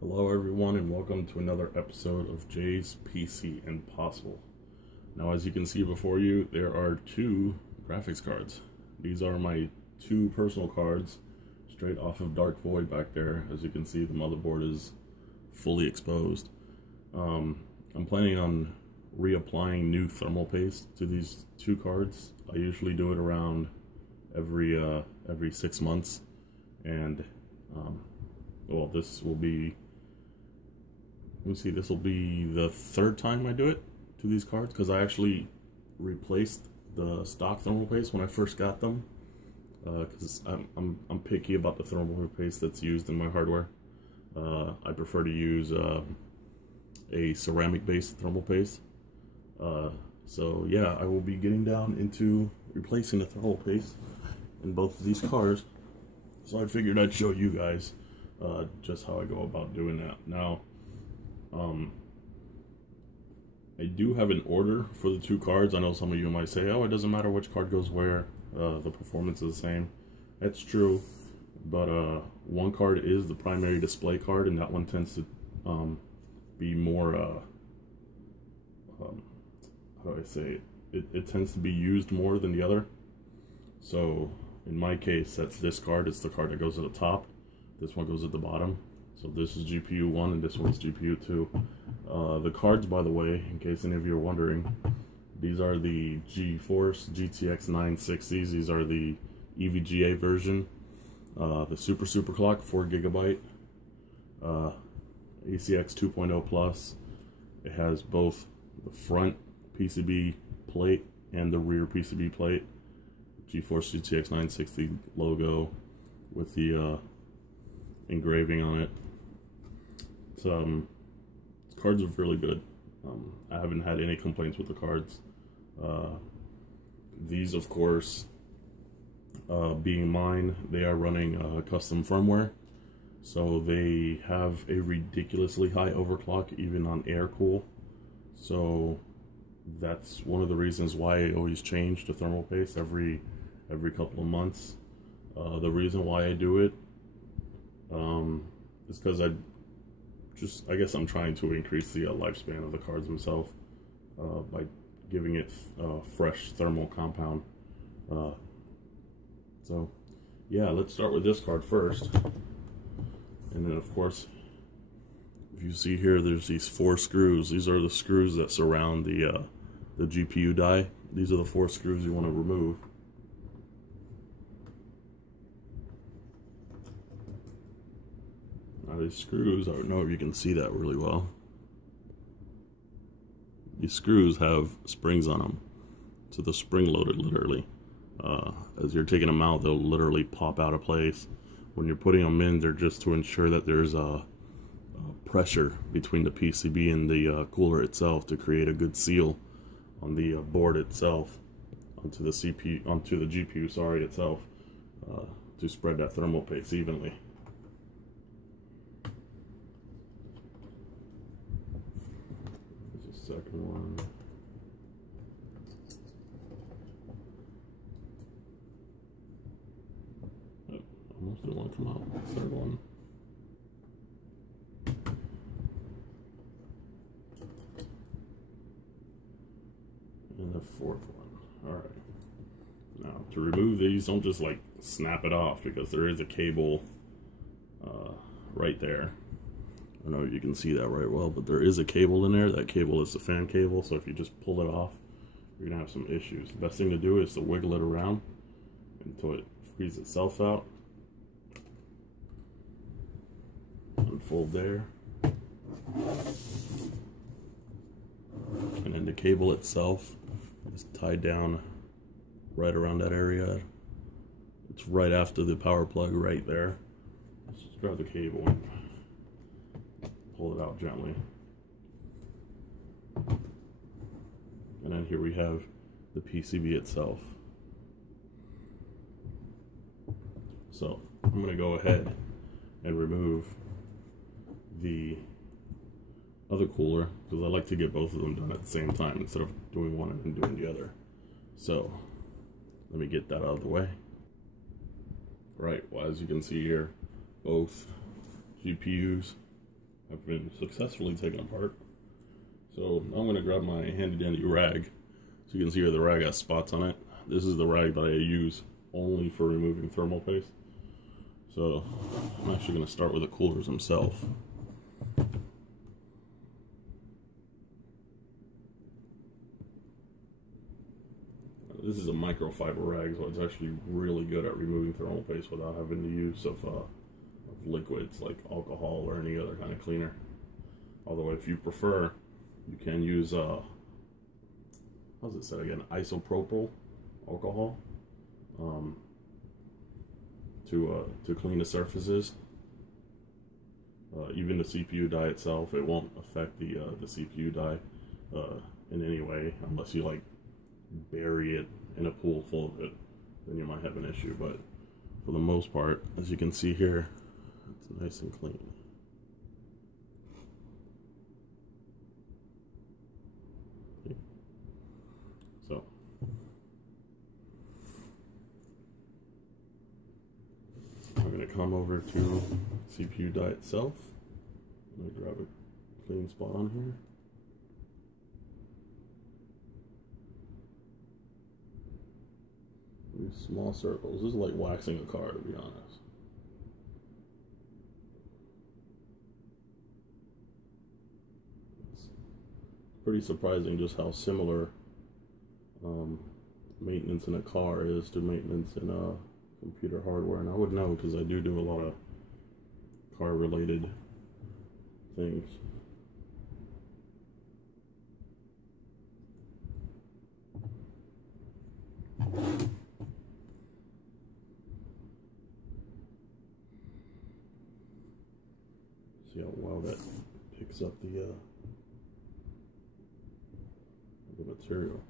Hello everyone and welcome to another episode of Jay's PC Impossible. Now as you can see before you, there are two graphics cards. These are my two personal cards straight off of Dark Void back there. As you can see, the motherboard is fully exposed. I'm planning on reapplying new thermal paste to these two cards. I usually do it around every 6 months, and well, this will be, let me see, this will be the third time I do it to these cards, because I actually replaced the stock thermal paste when I first got them, because I'm picky about the thermal paste that's used in my hardware. I prefer to use a ceramic based thermal paste. So yeah, I will be getting down into replacing the thermal paste in both of these cards. So I figured I'd show you guys just how I go about doing that. Now, I do have an order for the two cards. I know some of you might say, oh, it doesn't matter which card goes where, the performance is the same. That's true, but one card is the primary display card, and that one tends to be more, how do I say it? It tends to be used more than the other. So in my case, that's this card. It's the card that goes at the top. This one goes at the bottom. So this is GPU 1 and this one's GPU 2. The cards, by the way, in case any of you are wondering, these are the GeForce GTX 960s. These are the EVGA version. The super clock, 4 GB. ACX 2.0 Plus. It has both the front PCB plate and the rear PCB plate. GeForce GTX 960 logo with the engraving on it. Cards are really good. I haven't had any complaints with the cards. These, of course, being mine, they are running custom firmware, so they have a ridiculously high overclock even on air cool. So that's one of the reasons why I always change the thermal paste every couple of months. The reason why I do it is because I guess I'm trying to increase the lifespan of the cards themselves by giving it fresh thermal compound. So yeah, let's start with this card first. And then of course, if you see here, there's these 4 screws. These are the screws that surround the GPU die. These are the 4 screws you want to remove. Now these screws, I don't know if you can see that really well. These screws have springs on them, so they're spring loaded literally. As you're taking them out, they'll literally pop out of place. When you're putting them in, they're just to ensure that there's a pressure between the PCB and the cooler itself to create a good seal on the board itself, onto the GPU, sorry, itself, to spread that thermal paste evenly. There's a second one. Oh, almost didn't want to come out. Third one. And the fourth one. Alright. Now, to remove these, don't just like snap it off, because there is a cable right there. I don't know if you can see that right well, but there is a cable in there. That cable is the fan cable, so if you just pull it off, you're going to have some issues. The best thing to do is to wiggle it around until it frees itself out. Unfold there. And then the cable itself is tied down right around that area. It's right after the power plug right there. Let's just grab the cable and pull it out gently. And then here we have the PCB itself. So I'm going to go ahead and remove the other cooler, because I like to get both of them done at the same time instead of doing one and then doing the other. So let me get that out of the way. Right, well, as you can see here, both GPUs have been successfully taken apart. So now I'm going to grab my handy dandy rag. So you can see here the rag has spots on it. This is the rag that I use only for removing thermal paste. So I'm actually going to start with the coolers themselves. This is a microfiber rag, so it's actually really good at removing thermal paste without having the use of liquids like alcohol or any other kind of cleaner. Although if you prefer, you can use how's it said again? Isopropyl alcohol to clean the surfaces. Even the CPU die itself, it won't affect the CPU die in any way unless you like bury it in a pool full of it. Then you might have an issue. But for the most part, as you can see here, it's nice and clean. So I'm going to come over to CPU die itself. I'm going to grab a clean spot on here. These small circles. This is like waxing a car, to be honest. It's pretty surprising just how similar maintenance in a car is to maintenance in computer hardware, and I would know because I do a lot of car related things. See how well that picks up the material.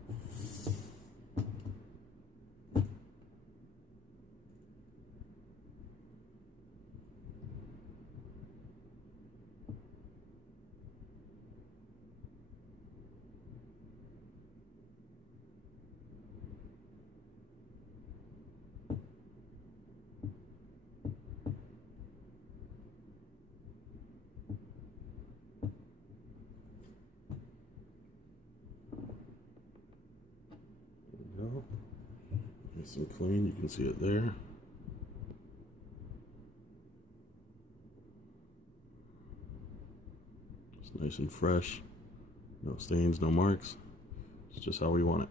Nice and clean, you can see it there. It's nice and fresh, no stains, no marks. It's just how we want it.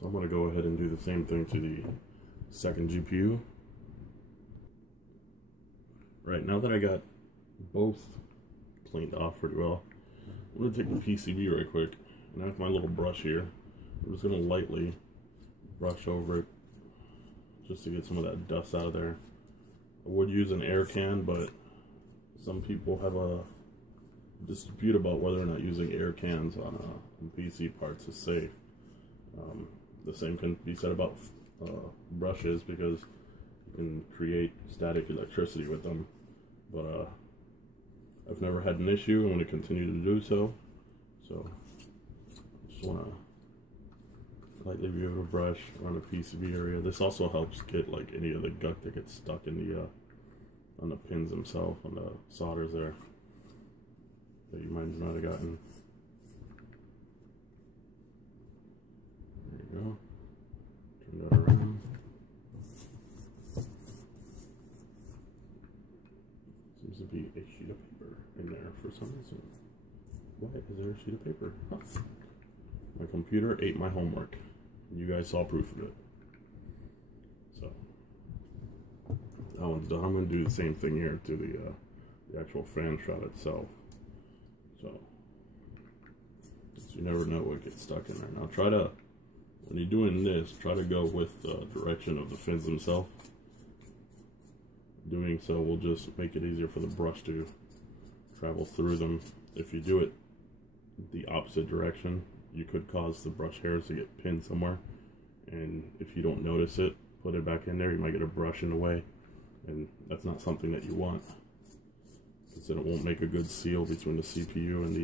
So I'm going to go ahead and do the same thing to the second GPU. Right, now that I got both cleaned off pretty well, I'm going to take the PCB right quick, and with my little brush here, I'm just going to lightly brush over it just to get some of that dust out of there. I would use an air can, but some people have a dispute about whether or not using air cans on PC parts is safe. The same can be said about brushes, because you can create static electricity with them, but I've never had an issue. I'm going to continue to do so. So just want to lightly be able to brush around the PCB area. This also helps get like any of the gunk that gets stuck in the on the pins themselves, on the solders there, that you might not have gotten. There you go. Turn that around. Seems to be a sheet of paper in there for some reason. Why is there a sheet of paper? Huh. My computer ate my homework. You guys saw proof of it. So that one's done. I'm going to do the same thing here to the actual fan shroud itself. So you never know what gets stuck in there. Now try to, when you're doing this, try to go with the direction of the fins themselves. Doing so will just make it easier for the brush to travel through them. If you do it the opposite direction, you could cause the brush hairs to get pinned somewhere, and if you don't notice it, put it back in there, you might get a brush in the way, and that's not something that you want, because then it won't make a good seal between the CPU and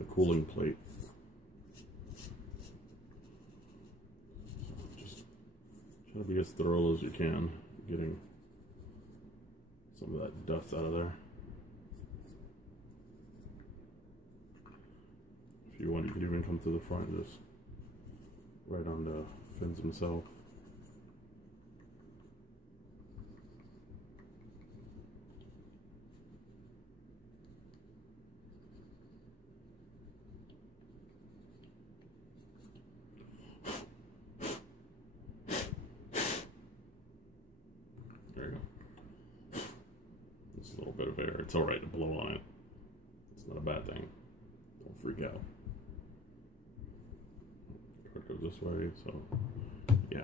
the cooling plate. Just try to be as thorough as you can, getting some of that dust out of there. If you want, you could even come to the front and just right on the fins themselves. There you go. Just a little bit of air. It's alright to blow on it. It's not a bad thing. Don't freak out. It goes this way, so yeah.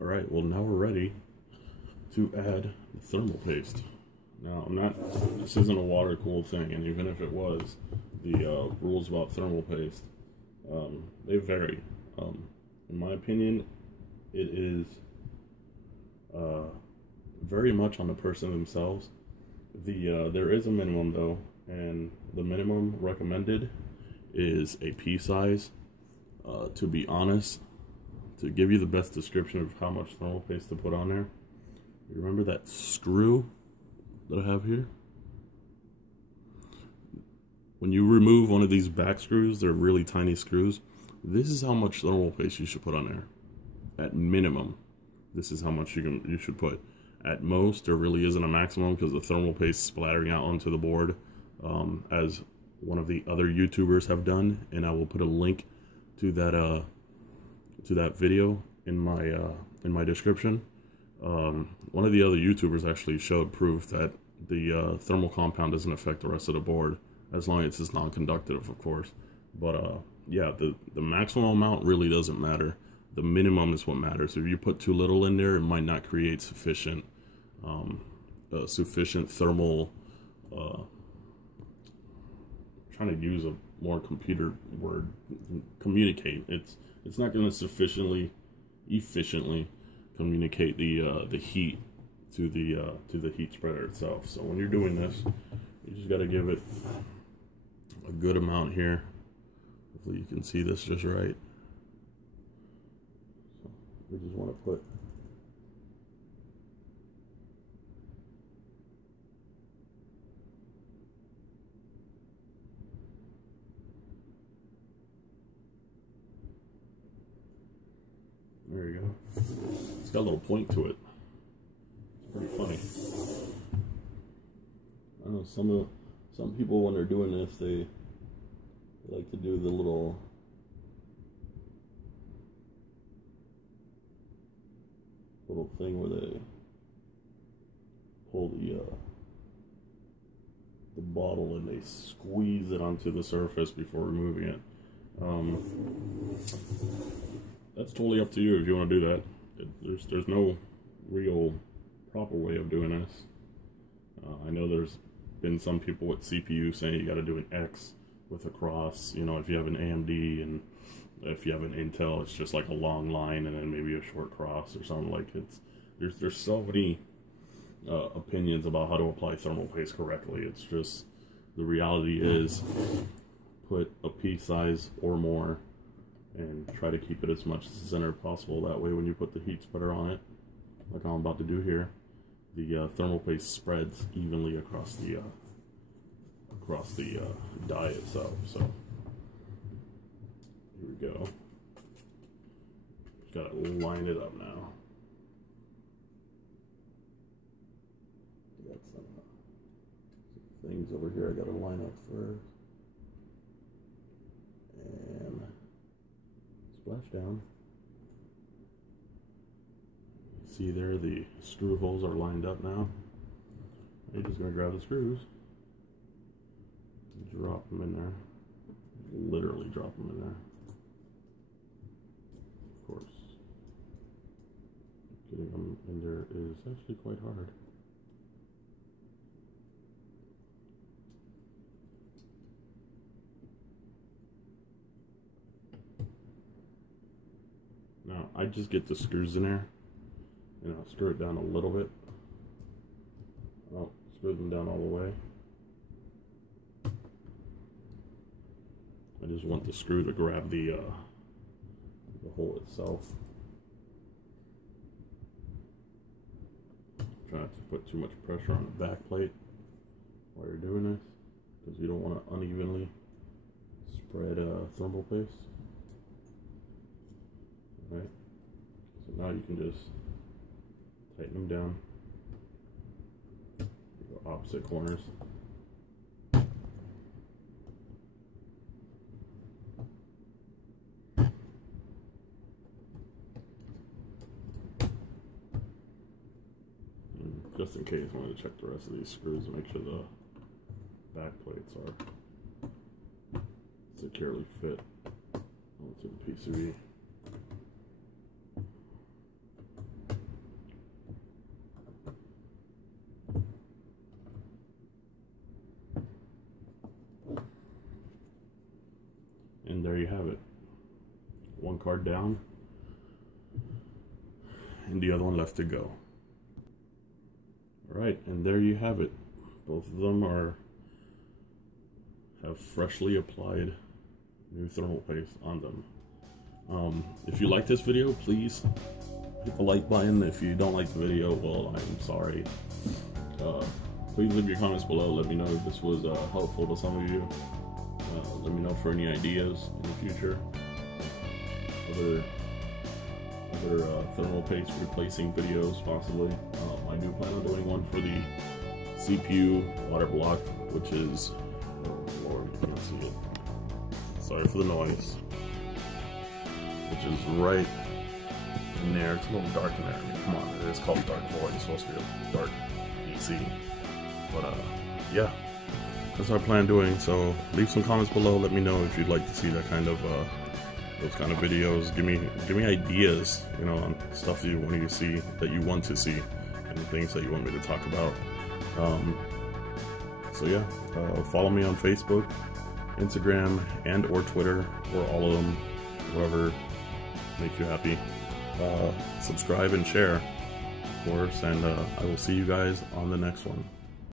Alright, well now we're ready to add the thermal paste. Now this isn't a water cooled thing, and even if it was, the rules about thermal paste, they vary. In my opinion, it is very much on the person themselves. There is a minimum though, and the minimum recommended is a pea size. To be honest, to give you the best description of how much thermal paste to put on there, you remember that screw that I have here? When you remove one of these back screws, they're really tiny screws. This is how much thermal paste you should put on there. At minimum, this is how much you should put. At most, there really isn't a maximum because the thermal paste splattering out onto the board, as one of the other YouTubers have done, and I will put a link to that video in my description. One of the other YouTubers actually showed proof that the thermal compound doesn't affect the rest of the board, as long as it's non-conductive, of course. But yeah, the maximum amount really doesn't matter. The minimum is what matters. If you put too little in there, it might not create sufficient thermal. Trying to use a more computer word, communicate. It's not going to sufficiently efficiently communicate the heat to the heat spreader itself. So when you're doing this, you just got to give it a good amount here. Hopefully you can see this just right. So we just want to put there you go. It's got a little point to it. It's pretty funny. I know some people when they're doing this, they like to do the little thing where they pull the bottle and they squeeze it onto the surface before removing it. That's totally up to you if you want to do that. There's no real proper way of doing this. I know there's been some people with CPU saying you got to do an X with a cross. You know, if you have an AMD, and if you have an Intel, it's just like a long line and then maybe a short cross or something. Like there's so many opinions about how to apply thermal paste correctly. It's just, the reality is, put a pea size or more and try to keep it as much center possible. That way when you put the heat spreader on it, like I'm about to do here, the thermal paste spreads evenly across the die itself. So here we go. Just gotta line it up now. Got some things over here I gotta line up first. And splash down. See there, the screw holes are lined up now. You're just gonna grab the screws, drop them in there, literally drop them in there. Of course, getting them in there is actually quite hard. Now, I just get the screws in there, and I'll screw it down a little bit. I'll screw them down all the way. I just want the screw to grab the hole itself. Try not to put too much pressure on the back plate. while you're doing this, because you don't want to unevenly spread thermal paste. Alright, so now you can just tighten them down, the opposite corners. Just in case, I'm going to check the rest of these screws and make sure the back plates are securely fit onto the PCB. And there you have it. One card down and the other one left to go. Alright, and there you have it. Both of them have freshly applied new thermal paste on them. If you like this video, please hit the like button. If you don't like the video, well, I'm sorry. Please leave your comments below. Let me know if this was helpful to some of you. Let me know for any ideas in the future. Other thermal paste replacing videos, possibly. I do plan on doing one for the CPU water block, which is, oh Lord, you can't see it. Sorry for the noise. Which is right in there. It's a little dark in there. I mean, come on, it is called Dark Void. It's supposed to be a dark PC. But yeah, that's our plan doing. So leave some comments below. Let me know if you'd like to see that kind of those kind of videos. Give me ideas, you know, on stuff that you want to see, and things that you want me to talk about. So yeah, follow me on Facebook, Instagram, and or Twitter, or all of them, whoever makes you happy. Subscribe and share, of course, and I will see you guys on the next one.